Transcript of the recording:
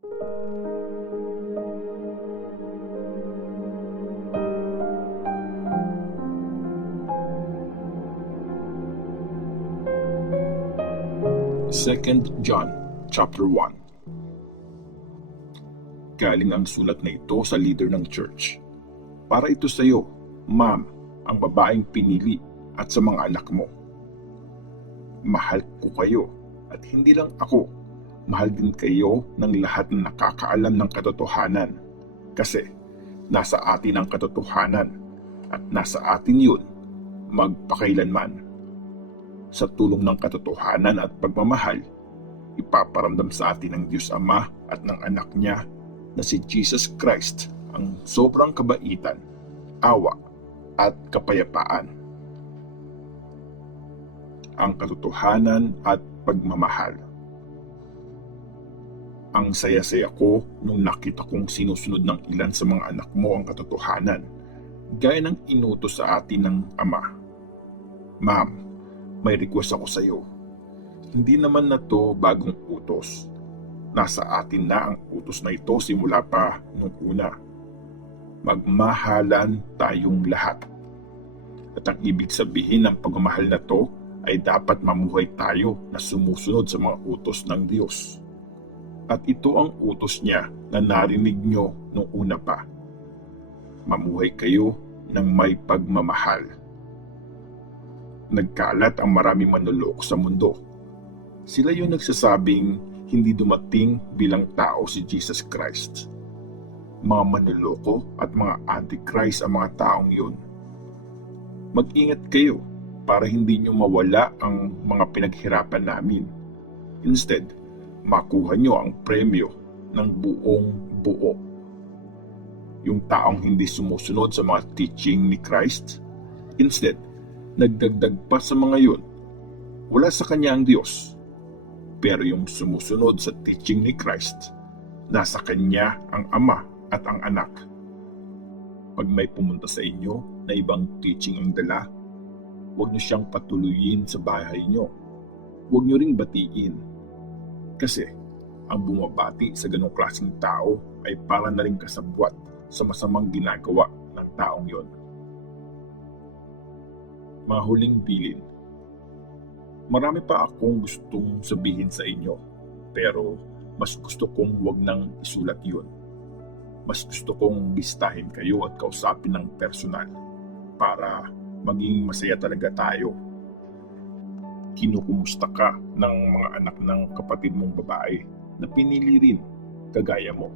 2 John chapter 1. Galing ang sulat na ito sa leader ng church. Para ito sa iyo, ma'am, ang babaeng pinili at sa mga anak mo. Mahal ko kayo at hindi lang ako, mahal din kayo ng lahat na nakakaalam ng katotohanan. Kasi nasa atin ang katotohanan at nasa atin yun magpakailanman. Sa tulong ng katotohanan at pagmamahal, ipaparamdam sa atin ng Diyos Ama at ng anak niya na si Jesus Christ ang sobrang kabaitan, awa at kapayapaan. Ang katotohanan at pagmamahal. Ang saya-saya ko nung nakita kong sinusunod ng ilan sa mga anak mo ang katotohanan, gaya ng inutos sa atin ng Ama. Ma'am, may request ako sa iyo. Hindi naman na to bagong utos. Nasa atin na ang utos na ito simula pa nung una. Magmahalan tayong lahat. At ang ibig sabihin ng pagmamahal na to ay dapat mamuhay tayo na sumusunod sa mga utos ng Diyos. At ito ang utos niya na narinig nyo nung una pa. Mamuhay kayo ng may pagmamahal. Nagkalat ang maraming manloloko sa mundo. Sila yung nagsasabing hindi dumating bilang tao si Jesus Christ. Mga manloloko at mga antichrist ang mga taong yun. Mag-ingat kayo para hindi nyo mawala ang mga pinaghirapan namin. Instead, makuha nyo ang premyo ng buong buo. Yung taong hindi sumusunod sa mga teaching ni Christ, instead, nagdagdag pa sa mga yun. Wala sa kanya ang Diyos. Pero yung sumusunod sa teaching ni Christ, nasa kanya ang Ama at ang Anak. Pag may pumunta sa inyo na ibang teaching ang dala, huwag niyo siyang patuloyin sa bahay niyo. Huwag niyo ring batiin. Kasi ang bumabati sa ganong klaseng tao ay para na rin kasabwat sa masamang ginagawa ng taong yon. Mga huling bilin. Marami pa akong gustong sabihin sa inyo, pero mas gusto kong wag nang isulat yun. Mas gusto kong bistahin kayo at kausapin ng personal para maging masaya talaga tayo. Kinukumusta ka ng mga anak ng kapatid mong babae na pinili rin kagaya mo.